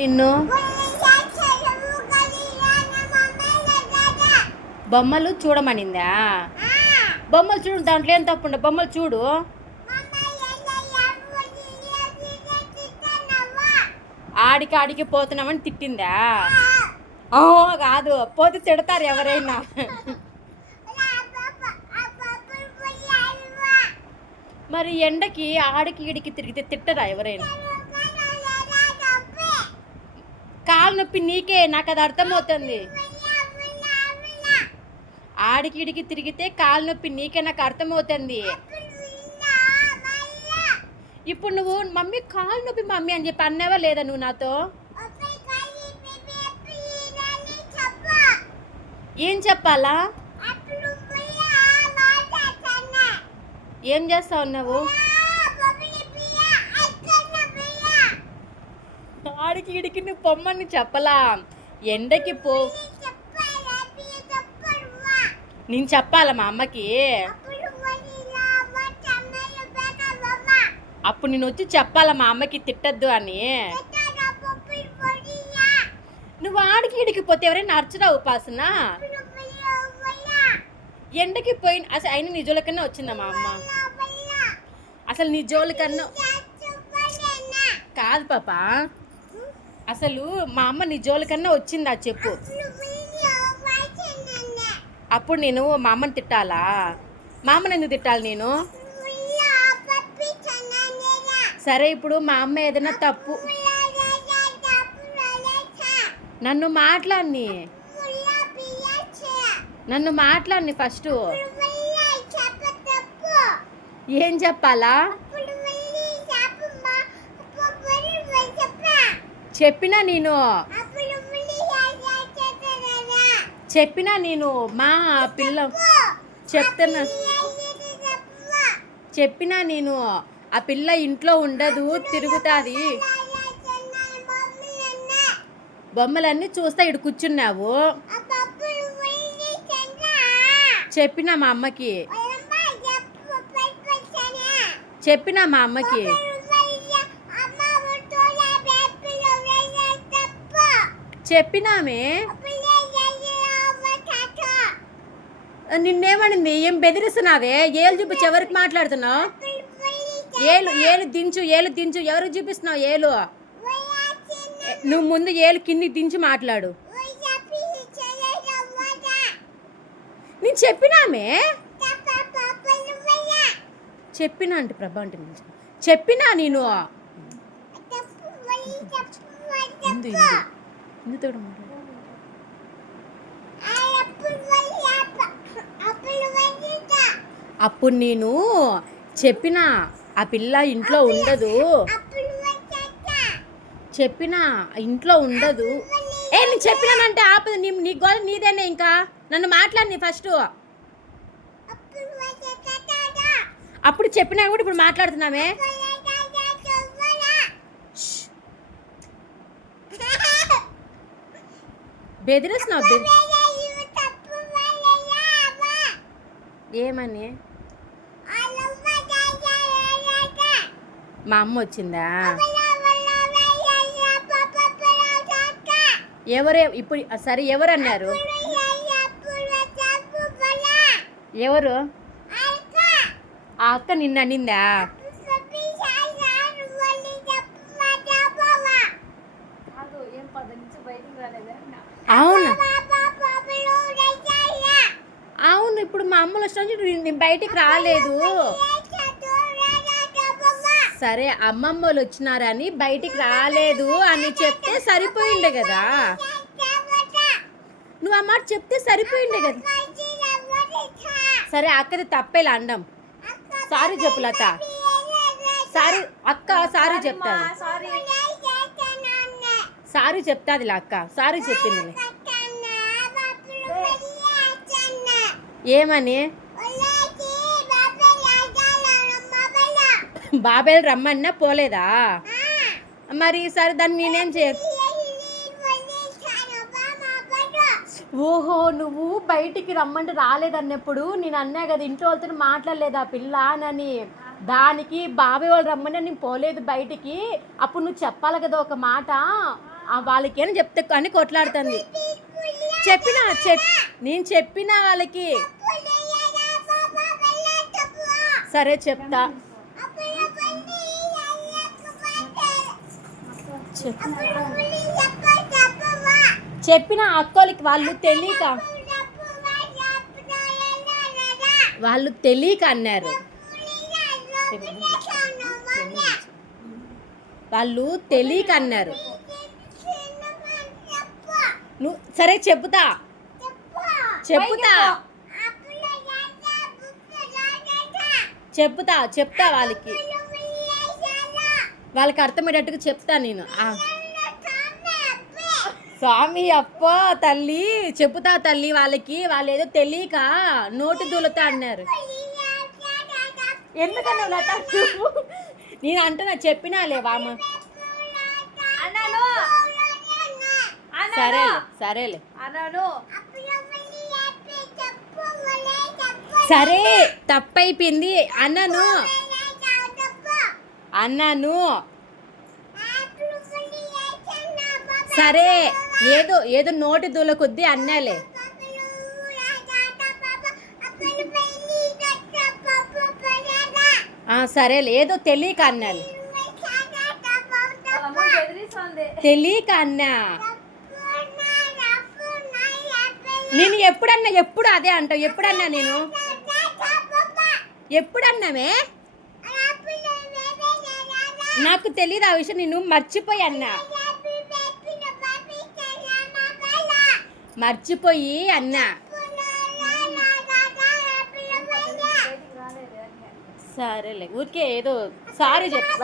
నిన్ను బొమ్మలు చూడమనిందా? బొమ్మలు చూడు, దాంట్లో ఏం తప్పుండ, బొమ్మలు చూడు. ఆడికి పోతున్నామని తిట్టిందా? కాదు, పోతే తిడతారు ఎవరైనా. మరి ఎండకి ఆడికి ఈడికి తిరిగితే తిట్టరా ఎవరైనా? కాలు నొప్పి నీకే, నాకు అది అర్థమవుతుంది. ఆడికి ఈడికి తిరిగితే కాలు నొప్పి నీకే, నాకు అర్థమవుతుంది. ఇప్పుడు నువ్వు మమ్మీ కాలు నొప్పి మమ్మీ అని చెప్పి అన్నావా లేదా నువ్వు నాతో? ఏం చెప్పాలా? ఏం చేస్తా ఉన్నావు? ఆడికి ఈడికి నువ్వు పొమ్మని చెప్పలా. ఎండకి పో, నేను చెప్పాలా మా అమ్మకి? అప్పుడు నేను వచ్చి చెప్పాలా మా అమ్మకి తిట్టద్దు అని? నువ్వు ఆడికి ఈడికి పోతే ఎవరైనా అర్చరా ఉపాసన? ఎండకి పోయి అసలు అయినా నీ జోలి కన్నా వచ్చిందా మా అమ్మ? అసలు నీ జోలి కన్నా కాదు పాప, అసలు మా అమ్మ నీ జోలి కన్నా వచ్చిందా చెప్పు? అప్పుడు నేను మా అమ్మని తిట్టాలా? మా అమ్మని ఎందుకు తిట్టాలి నేను? సరే, ఇప్పుడు మా అమ్మ ఏదైనా తప్పు నన్ను మాట్లాడిని ఫస్ట్ ఏం చెప్పాలా? చెప్పినా నేను మా పిల్ల చెప్పినా నేను ఆ పిల్ల ఇంట్లో ఉండదు, తిరుగుతుంది. బొమ్మలన్నీ చూస్తా ఇటు కూర్చున్నావు. చెప్పినా మా అమ్మకి, చెప్పినామే. నిన్నేమనింది? ఏం బెదిరిస్తున్నావే? ఏలు చూపించి ఎవరికి మాట్లాడుతున్నావు? ఏలు దించు, ఎవరికి చూపిస్తున్నావు ఏలు? నువ్వు ముందు ఏలు కిందికి దించి మాట్లాడు. నేను చెప్పినామే, చెప్పినా అంటే ప్రభా అంటే చెప్పినా నేను. అప్పుడు నేను చెప్పినా ఆ పిల్ల ఇంట్లో ఉండదు, చెప్పినా ఇంట్లో ఉండదు. నేను చెప్పినానంటే ఆపదు. నీ గోల్ నీదేనే. ఇంకా నన్ను మాట్లాడి ఫస్ట్. అప్పుడు చెప్పినా కూడా ఇప్పుడు మాట్లాడుతున్నామే. బెదిరిస్తున్నావు. ఏమని? మా అమ్మ వచ్చిందా? ఎవరే ఇప్పుడు? సరే, ఎవరు అన్నారు? ఎవరు? ఆ అక్క నిన్ను అనిందా? అవును, ఇప్పుడు మా అమ్మలు వచ్చిన నేను బయటికి రాలేదు. సరే, అమ్మమ్మలు వచ్చినారని బయటికి రాలేదు అని చెప్తే సరిపోయిండే కదా. నువ్వు ఆ మాట చెప్తే సరిపోయిండే కదా. సరే, అక్కది తప్పేలా అండం. సారీ చెప్పు లత. సారీ అక్క, సారీ చెప్తాది. సారీ చెప్తాది అక్క, సారీ చెప్పింది. ఏమని? బాబాయ్ రమ్మన్నా పోలేదా? మరి సరే, దాన్ని నేనేం చేయాలి? ఓహో, నువ్వు బయటికి రమ్మంటే రాలేదన్నప్పుడు నేను అన్నా కదా ఇంట్లో వాళ్ళతో మాట్లాడలేదు ఆ పిల్ల అని. దానికి బాబాయ్ వాళ్ళు రమ్మని నేను పోలేదు బయటికి. అప్పుడు నువ్వు చెప్పాలి కదా ఒక మాట. వాళ్ళకి అని చెప్తే అని కొట్లాడుతుంది. నేను చెప్పిన వాళ్ళకి. సరే చెప్తా. చెప్పిన అక్కోళ్ళకి వాళ్ళు తెలియక అన్నారు. వాళ్ళు తెలియక అన్నారు. నువ్వు సరే చెప్తా వాళ్ళకి అర్థమయ్యేటట్టుగా చెప్తా నేను. స్వామి అప్ప తల్లి చెప్తా తల్లి వాళ్ళకి. వాళ్ళు ఏదో తెలియక నోటు దూలుతా అన్నారు. ఎందుకన్నా లత నేను అంటున్నా చెప్పినాలే వామ. సరేలే సరే తప్పైపోయింది అన్నాను. సరే ఏదో నోటి దూల కొద్దీ అన్నాలే. సరేలే ఏదో తెలియక అన్నాను. తెలియక అన్నా. నేను ఎప్పుడు అదే అంటావు. ఎప్పుడన్నా నేను ఎప్పుడన్నామే నాకు తెలియదు ఆ విషయం. నేను మర్చిపోయి అన్నా. సరేలే ఊరికే ఏదో సారీ చెప్పలేదు.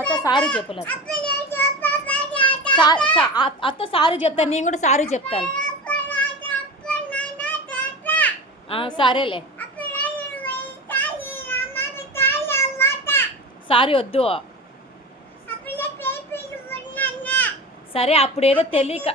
అత్త సారీ చెప్తాను. నేను కూడా సారీ చెప్తాను. సరేలే సారీ వద్దు. సరే అప్పుడేదో తెలియక